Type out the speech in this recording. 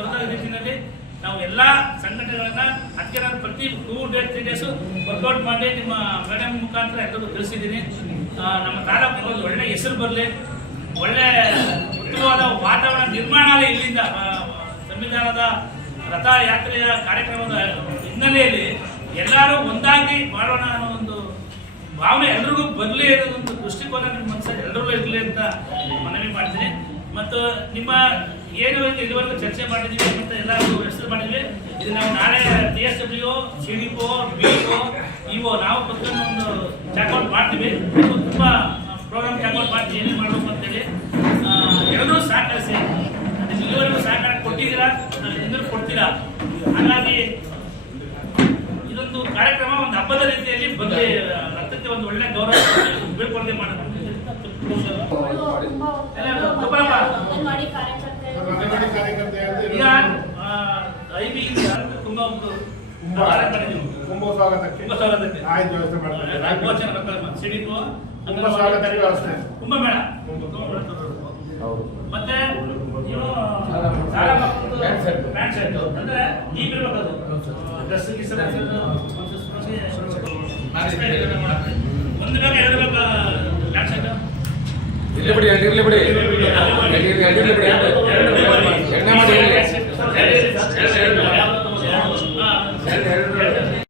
ಬರೆದ ರೀತಿಯಲ್ಲಿ ನಾವು ಎಲ್ಲ ಸಂಘಟನೆಗಳನ್ನ ಅದಕ್ಕೆ ನಾನು ಪ್ರತಿ 2 days 3 days ವರ್ಕೌಟ್ ಮಾಡಿ ನಿಮ್ಮ ಮೇಡಮ್ ಮುಖಾಂತರ ಎಲ್ಲರಿಗೂ ತಿಳಿಸಿದ್ದೀನಿ. ನಮ್ಮ ತಾಲೂಕಿಗೆ ಒಂದು ಒಳ್ಳೆ ಹೆಸರು ಬರಲಿ, ಒಳ್ಳೆ ಉತ್ತಮವಾದ ವಾತಾವರಣ ನಿರ್ಮಾಣ ಆಗಲಿ. ಇಲ್ಲಿಂದ ಸಂವಿಧಾನದ ರಥಯಾತ್ರೆಯ ಕಾರ್ಯಕ್ರಮದ ಹಿನ್ನೆಲೆಯಲ್ಲಿ ಎಲ್ಲರೂ ಒಂದಾಗಿ ಮಾಡೋಣ ಅನ್ನೋ ಒಂದು ಭಾವನೆ ಎಲ್ರಿಗೂ ಬರಲಿ ಅನ್ನೋ ಒಂದು ದೃಷ್ಟಿಕೋನ ನಿಮ್ಮ ಮನಸ್ಸಲ್ಲಿ ಎಲ್ಲರಿಗೂ ಇರಲಿ ಅಂತ ಮನವಿ ಮಾಡ್ತೀನಿ. ಮತ್ತು ನಿಮ್ಮ ಏನು ಇಲ್ಲಿವರೆಗೂ ಚರ್ಚೆ ಮಾಡಿದ್ವಿ ಮತ್ತು ಎಲ್ಲರೂ ಹೆಸರು ಮಾಡಿದ್ವಿ, ಇದು ನಾವು ನಾಳೆ TSW, CDPO, BO, EO ನಾವು ಕುತ್ಕೊಂಡು ಒಂದು ಚಾಕೌಟ್ ಮಾಡ್ತೀವಿ. ತುಂಬ ಪ್ರೋಗ್ರಾಮ್ ಚಾಕೌಟ್ ಮಾಡ್ತೀವಿ, ಏನೇನು ಮಾಡಬೇಕು ಅಂತೇಳಿ ಎಲ್ಲರೂ ಸಹಕರಿಸಿ. ಇಲ್ಲಿವರೆಗೂ ಸಹಕಾರ ಕೊಟ್ಟಿದ್ದೀರಾ, ಎಲ್ಲರೂ ಕೊಡ್ತೀರಾ. ಹಾಗಾಗಿ ಇದೊಂದು ಕಾರ್ಯಕ್ರಮ ಒಂದು ಹಬ್ಬದ ರೀತಿಯಲ್ಲಿ ಬಂದು ರಕ್ತಕ್ಕೆ ಒಂದು ಒಳ್ಳೆ ಗೌರವ ಬೀಳ್ಕೊಡುಗೆ ಮಾಡಬೇಕು. ಈಗ IB ತುಂಬಾ ಒಂದು ಕುಂಭ ಸ್ವಾಗತಕ್ಕೆ ಆಯ್ತು ವ್ಯವಸ್ಥೆ ಮಾಡ್ತಾರೆ. ಸಿಡಿಪು ಕುಂಭ ಸ್ವಾಗತಕ್ಕೆ ವ್ಯವಸ್ಥೆ, ಕುಂಭಮೇಳ ಮತ್ತೆ ಪ್ಯಾಂಟ್ ಶರ್ಟ್ ಅಂದ್ರೆ ಈಗ ಇರ್ಬೇಕದು ಡ್ರೆಸ್ ಒಂದು ಬೇಕಾ ಎರಡು ಬೇಕಾ ಪ್ಯಾಂಟ್ ಶರ್ಟ್ ಇರ್ಲಿ ಬಿಡಿ ಇರ್ಲಿ ಬಿಡಿ ಎರಡು